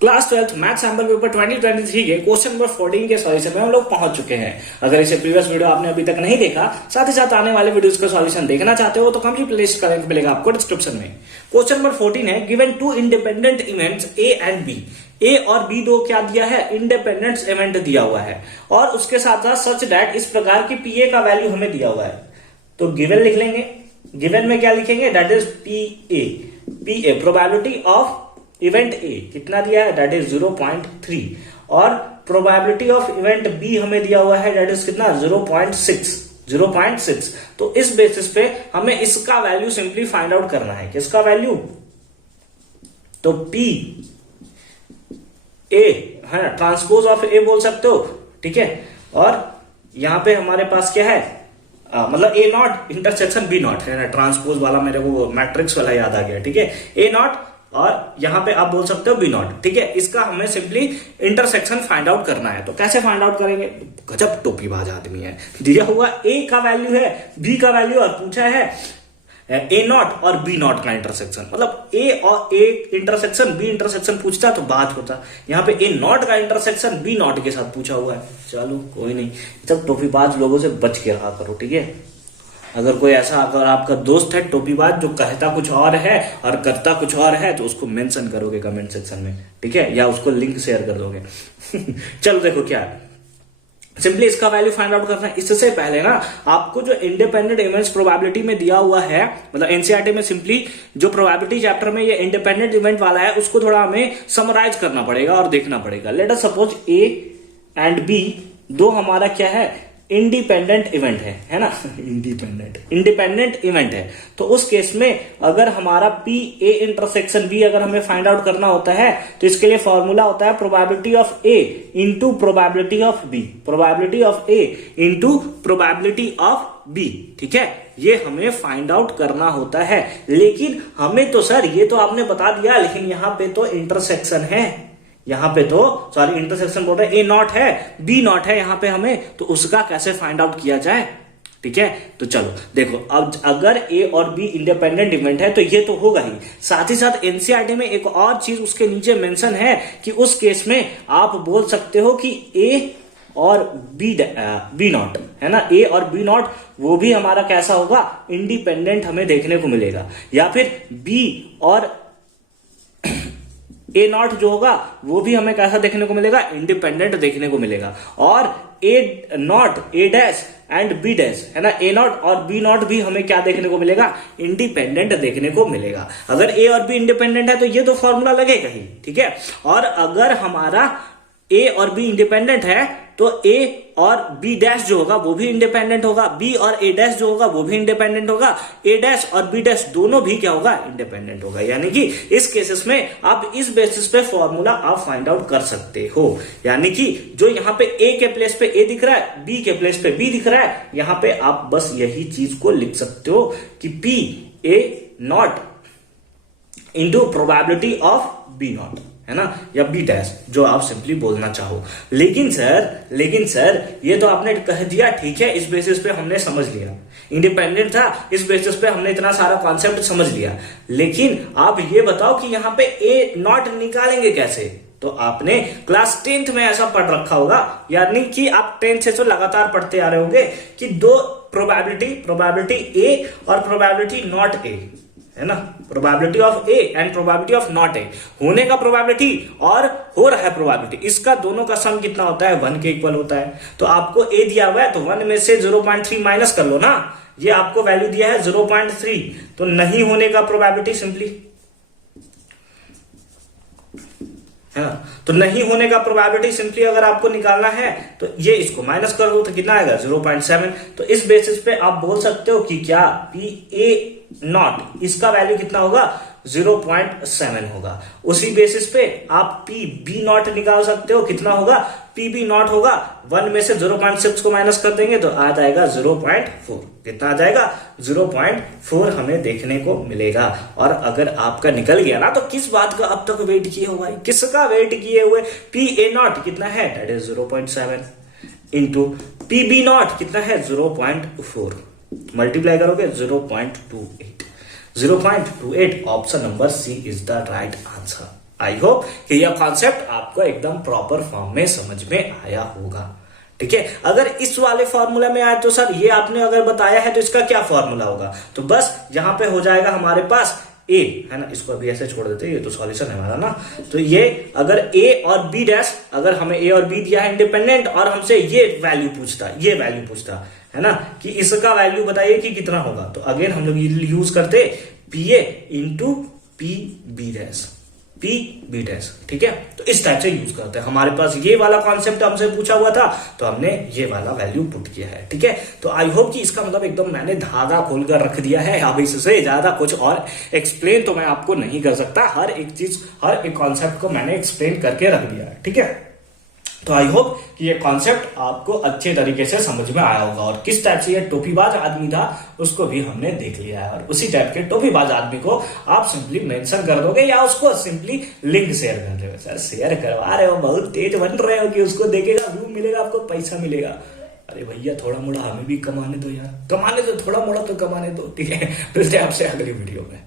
Class 12th math sample paper 2023 के question number 14 के solution में हम लोग पहुंच चुके हैं। अगर इसे प्रीवियस वीडियो आपने अभी तक नहीं देखा, साथ ही साथ आने वाले वीडियोस का सॉल्यूशन देखना चाहते हो तो कंप्लीट प्लेलिस्ट का लिंक मिलेगा आपको डिस्क्रिप्शन में। क्वेश्चन नंबर 14 है, given two independent events A and B. A और बी दो क्या दिया है, इंडिपेंडेंट इवेंट दिया हुआ है और उसके साथ साथ सच दैट इस प्रकार की पी ए का वैल्यू हमें दिया हुआ है। तो गिवन लिख लेंगे, गिवन में क्या लिखेंगे, that is P A probability of event A कितना दिया है, दैट इज 0.3 और प्रोबेबिलिटी ऑफ इवेंट बी हमें दिया हुआ है, दैट इज कितना 0.6। तो इस बेसिस पे हमें इसका वैल्यू सिंपली फाइंड आउट करना है। किसका वैल्यू, तो पी ए है ना, ट्रांसपोज ऑफ ए बोल सकते हो, ठीक है। और यहां पे हमारे पास क्या है, मतलब ए नॉट इंटरसेक्शन बी नॉट है ना, ट्रांसपोज वाला मेरे को मैट्रिक्स वाला याद आ गया, ठीक है। ए नॉट और यहां पे आप बोल सकते हो बी नॉट, ठीक है। इसका हमें सिंपली इंटरसेक्शन फाइंड आउट करना है। तो कैसे फाइंड आउट करेंगे, गजब टोपीबाज आदमी है। दिया हुआ ए का वैल्यू है, बी का वैल्यू और पूछा है ए नॉट और बी नॉट का इंटरसेक्शन, मतलब ए और ए इंटरसेक्शन बी इंटरसेक्शन पूछता तो बात होता। यहाँ पे ए नॉट का इंटरसेक्शन बी नॉट के साथ पूछा हुआ है। चलो कोई नहीं, सब टोपीबाज लोगों से बच के रहा करो, ठीक है। अगर कोई ऐसा, अगर आपका दोस्त है टोपीबाज जो कहता कुछ और है और करता कुछ और है, तो उसको मेंशन करोगे कमेंट सेक्शन में, ठीक है, या उसको लिंक शेयर कर दोगे। चलो देखो क्या है, सिंपली इसका वैल्यू फाइंड आउट करना है। इससे पहले ना आपको जो इंडिपेंडेंट इवेंट्स प्रोबेबिलिटी में दिया हुआ है, मतलब एनसीईआरटी में सिंपली जो प्रोबेबिलिटी चैप्टर में ये इंडिपेंडेंट इवेंट वाला है, उसको थोड़ा हमें समराइज करना पड़ेगा और देखना पड़ेगा। Let us suppose A and B दो हमारा क्या है, इंडिपेंडेंट इवेंट है ना, इंडिपेंडेंट इवेंट है। तो उस केस में अगर हमारा पी ए इंटरसेक्शन बी अगर हमें फाइंड आउट करना होता है, तो इसके लिए फॉर्मूला होता है probability of A into probability of B, probability of A into probability of B, ठीक है। ये हमें फाइंड आउट करना होता है। लेकिन हमें तो सर ये तो आपने बता दिया, लेकिन यहां पे तो इंटरसेक्शन है, यहां पे तो सॉरी इंटरसेक्शन बोल रहे हैं, ए नॉट है बी नॉट है यहां पे हमें, तो उसका कैसे फाइंड आउट किया जाए, ठीक है। तो चलो देखो, अब अगर ए और बी इंडिपेंडेंट इवेंट है तो ये तो होगा ही, साथ ही साथ एनसीईआरटी में एक और चीज उसके नीचे मेंशन है कि उस केस में आप बोल सकते हो कि ए और बी नॉट है ना, ए और बी नॉट वो भी हमारा कैसा होगा, इंडिपेंडेंट हमें देखने को मिलेगा। या फिर बी और ए नॉट जो होगा वो भी हमें कैसा देखने को मिलेगा, इंडिपेंडेंट देखने को मिलेगा। और A not, A dash and B dash है ना, ए नॉट और बी नॉट भी हमें क्या देखने को मिलेगा, इंडिपेंडेंट देखने को मिलेगा। अगर ए और बी इंडिपेंडेंट है तो ये तो फॉर्मूला लगेगा ही, ठीक है। और अगर हमारा ए और बी इंडिपेंडेंट है तो ए और बी डैश जो होगा वो भी इंडिपेंडेंट होगा, बी और ए डैश जो होगा वो भी इंडिपेंडेंट होगा, ए डैश और बी डैश दोनों भी क्या होगा, इंडिपेंडेंट होगा। यानी कि इस केसेस में आप इस बेसिस पे फॉर्मूला आप फाइंड आउट कर सकते हो। यानी कि जो यहाँ पे ए के प्लेस पे ए दिख रहा है, बी के प्लेस पे बी दिख रहा है, यहाँ पे आप बस यही चीज को लिख सकते हो कि P A not into probability of B not है ना, या बी डैश जो आप सिंपली बोलना चाहो। लेकिन सर ये तो आपने कह दिया, ठीक है, इस बेसिस पे हमने समझ लिया, इंडिपेंडेंट था, इस बेसिस पे हमने इतना सारा कॉन्सेप्ट समझ लिया। लेकिन आप ये बताओ कि यहाँ पे ए नॉट निकालेंगे कैसे। तो आपने क्लास 10th में ऐसा पढ़ रखा होगा, यानी कि आप 10th से तो लगातार पढ़ते आ रहे होंगे कि दो प्रोबेबिलिटी ए और प्रोबेबिलिटी नॉट ए है ना, probability of A and probability of not a, होने का प्रोबेबिलिटी और हो रहा है प्रोबेबिलिटी, इसका दोनों का सम कितना होता है, 1 के इक्वल होता है। तो आपको ए दिया हुआ है तो 1 में से 0.3 माइनस कर लो ना, ये आपको वैल्यू दिया है 0.3, तो नहीं होने का प्रोबेबिलिटी सिंपली है ना, तो नहीं होने का प्रोबेबिलिटी सिंपली अगर आपको निकालना है तो ये इसको माइनस कर दो तो कितना आएगा, 0.7। तो इस बेसिस पे आप बोल सकते हो कि क्या पी ए नॉट इसका वैल्यू कितना होगा, 0.7 होगा। उसी बेसिस पे आप पी बी नॉट निकाल सकते हो, कितना होगा, पी बी नॉट होगा, 1 में से 0.6 को माइनस कर देंगे तो आ जाएगा 0.4। कितना आ जाएगा, 0.4 हमें देखने को मिलेगा। और अगर आपका निकल गया ना तो किस बात का अब तक वेट किए हुआ है, किसका वेट किए हुए, पी ए नॉट कितना है, that is 0.7 into P B not कितना है, 0.4 मल्टीप्लाई करोगे 0.28 option number C is the right answer. I hope कि यह कॉन्सेप्ट आपको एकदम प्रॉपर फॉर्म में समझ में आया होगा। ठीक है, अगर इस वाले फॉर्मूला में आए तो सर ये आपने अगर बताया है तो इसका क्या फॉर्मूला होगा, तो बस यहां पे हो जाएगा हमारे पास ए, है ना, इसको अभी ऐसे छोड़ देते हैं, ये तो सॉल्यूशन है हमारा ना। तो ये अगर ए और बी डैश, अगर हमें ए और बी दिया है इंडिपेंडेंट और हमसे ये वैल्यू पूछता, ये वैल्यू पूछता है ना कि इसका वैल्यू बताइए कि कितना होगा, तो अगेन हम लोग यूज करते P A into P B dash, P B dash. ठीक है, तो इस टाइप से यूज करते हैं। हमारे पास ये वाला कॉन्सेप्ट हमसे पूछा हुआ था तो हमने ये वाला वैल्यू पुट किया है। ठीक है, तो आई होप कि इसका मतलब एकदम मैंने धागा खोलकर रख दिया है। अब इससे ज्यादा कुछ और एक्सप्लेन तो मैं आपको नहीं कर सकता, हर एक चीज, हर एक कॉन्सेप्ट को मैंने एक्सप्लेन करके रख दिया है। ठीक है, तो आई होप कि ये कॉन्सेप्ट आपको अच्छे तरीके से समझ में आया होगा, और किस टाइप से ये टोपीबाज आदमी था उसको भी हमने देख लिया है। और उसी टाइप के टोपीबाज आदमी को आप सिंपली मेंशन कर दोगे या उसको सिंपली लिंक शेयर कर रहे हो। सर शेयर करवा रहे हो, बहुत तेज बन रहे हो कि उसको देखेगा, व्यू मिलेगा, आपको पैसा मिलेगा। अरे भैया थोड़ा मोड़ा हमें भी कमाने दो यार, कमाने दो, थोड़ा मोड़ा तो कमाने दो। ठीक है, मिलते हैं आपसे अगली वीडियो में।